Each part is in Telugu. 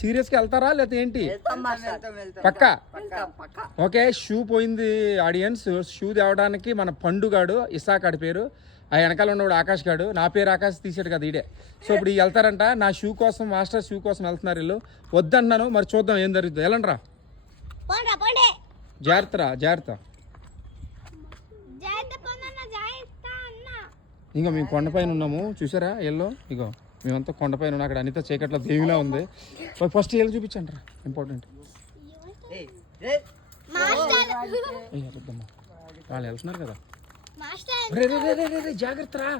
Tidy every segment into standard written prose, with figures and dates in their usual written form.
సీరియస్ గా వెళ్తారా లేకపోతే ఏంటి? పక్కా ఓకే. షూ పోయింది ఆడియన్స్. షూ తేవడానికి మన పండుగాడు ఇసాక్ ఆడి పేరు, ఆ వెనకాల ఉన్నవాడు ఆకాష్ గాడు, నా పేరు ఆకాష్ తీసాడు కదా ఈడే. సో ఇప్పుడు వెళ్తారంట నా షూ కోసం, మాస్టర్ షూ కోసం వెళ్తున్నారు వీళ్ళు. వద్దన్నాను, మరి చూద్దాం ఏం జరుగుతుంది. వెళ్ళండి రా, జాగ్రత్త రా, జాగ్రత్త. ఇంకా మేము కొండపైన ఉన్నాము చూసారా ఎల్లో, ఇగో మేమంతా కొండపైన ఉన్నాం. అక్కడ అనిత చీకట్లో దేవిలా ఉంది. ఫస్ట్ వెళ్ళి చూపించండి రా, ఇంపార్టెంట్. వాళ్ళు వెళ్తున్నారు కదా. రే రే రే రే రే జాగ్రత్త రా,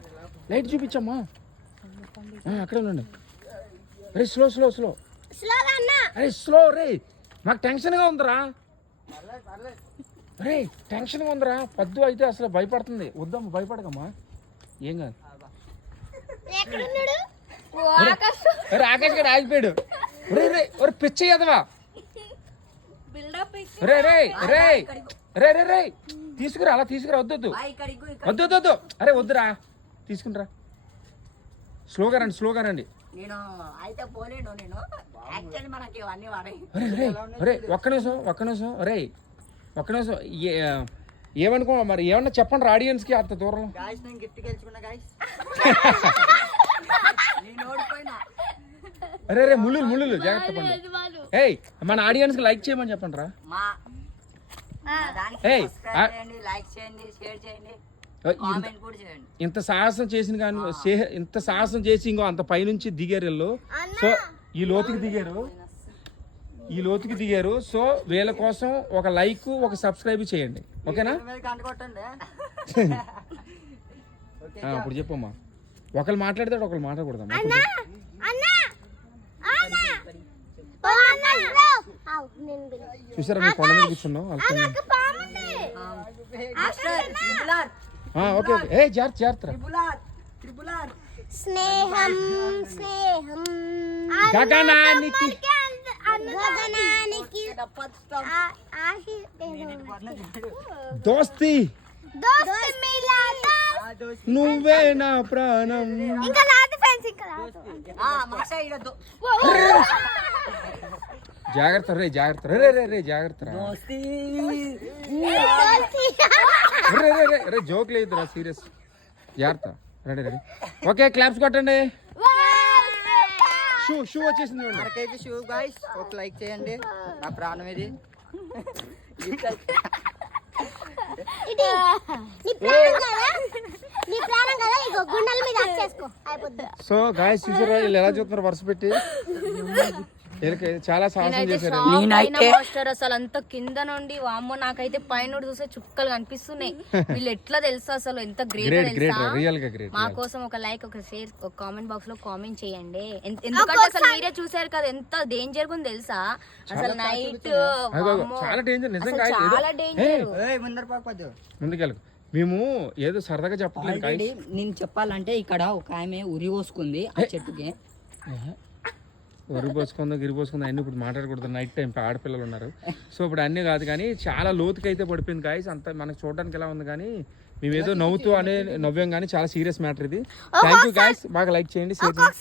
లైట్ చూపించమ్మా. అక్కడ ఉండండి. రే స్లో స్లో స్లో, అరే స్లో రే, నాకు టెన్షన్గా ఉందిరా. రే టెన్షన్గా ఉందిరా, పద్దు అయితే అసలు భయపడుతుంది. వద్దమ్మా, భయపడకమ్మా, ఏం కాదు. అరే ఆకాష్ గారు ఆగిపోయాడు. రే రే ఒరే పిచ్చి ఎదవా. రే రే రే రే రే రే తీసుకురా, అలా తీసుకురా. వద్దు వద్దు వద్దు వద్దు, అరే వద్దురా, తీసుకునిరా. స్లోగా రండి, స్లోగా రండి. అరే ఒక్క నిమిషం, ఒక్క నిమిషం. అరే ఒక్క నిమిషం, ఏమనుకో మరి, ఏమన్నా చెప్పండి ఆడియన్స్ కి. అంత దూరం అరే రే ముళ్ళు ముళ్ళు జాగ్రత్త పండి. ఏయ్ మన ఆడియన్స్ కి లైక్ చేయమని చెప్పండి రా. ఇంత సాహసం చేసిన కానీ, ఇంత సాహసం చేసి ఇంకో అంత పైనుంచి దిగారు వీళ్ళు. సో ఈ లోతుకి దిగారు, ఈ లోతుకి దిగారు. సో వీళ్ళ కోసం ఒక లైక్, ఒక సబ్స్క్రైబ్ చేయండి, ఓకేనా? ఇప్పుడు చెప్పమ్మా. ఒకళ్ళు మాట్లాడతాడు, ఒకళ్ళు మాట్లాడకూడదమ్మా. చూసారా మీ కొండ మీద కూర్చున్నాం. Okay okay. ఏ జాగ్రత్త జాగ్రత్త. స్నేహం స్నేహం గగనానికి దోస్తి నువ్వే నా ప్రాణం. జాగ్రత్త రే, జాగ్రత్త రే రే రే, జాగ్రత్త రే రే రే, జోక్ లేదు రా, సీరియస్. జాగ్రత్త. Ready ready, okay. క్లాప్స్ కొట్టండి. షూ షూ వచ్చేసింది. మనకైతే షూ గైస్, ఒక లైక్ చేయండి. నా ప్రాణం ఇది. సో గాయస్ చూసారా వీళ్ళు ఎలా చూస్తున్నారు వరుస పెట్టి. చాలా సాహసం చేశారు. అసలు అంత కింద నుండి వామ్మో, నాకైతే పైన చూస్తే చుక్కలు కనిపిస్తున్నాయి. వీళ్ళు ఎట్లా తెలుసా అసలు, ఎంత గ్రేట్. మా కోసం ఒక లైక్, ఒక షేర్, ఒక కామెంట్ బాక్స్ లో కామెంట్ చేయండి. ఎందుకంటే అసలు మీరే చూసారు కదా ఎంత డేంజర్ గా తెలుసా. అసలు నైట్ చాలా డేంజర్, నిజంగా చాలా డేంజర్. ముందుకెళ్ళకు. మేము ఏదో సరదాగా చెప్పలేదు. నేను చెప్పాలంటే ఇక్కడ ఒక ఆమె ఉరి పోసుకుంది ఆ చెట్టుకి. వరి పోసుకుందో గిరి పోసుకుందో అన్ని ఇప్పుడు మాట్లాడకూడదు, నైట్ టైం ఆడపిల్లలు ఉన్నారు. సో ఇప్పుడు అన్నీ కాదు కానీ చాలా లోతుకి అయితే పడిపోయింది గాయస్. అంత మనకు చూడడానికి ఎలా ఉంది కానీ మేము ఏదో నవ్వుతూ అనే నవ్వాం కానీ చాలా సీరియస్ మ్యాటర్ ఇది. థ్యాంక్ యూ గాయస్, బాగా లైక్ చేయండి, షేర్ చేయండి.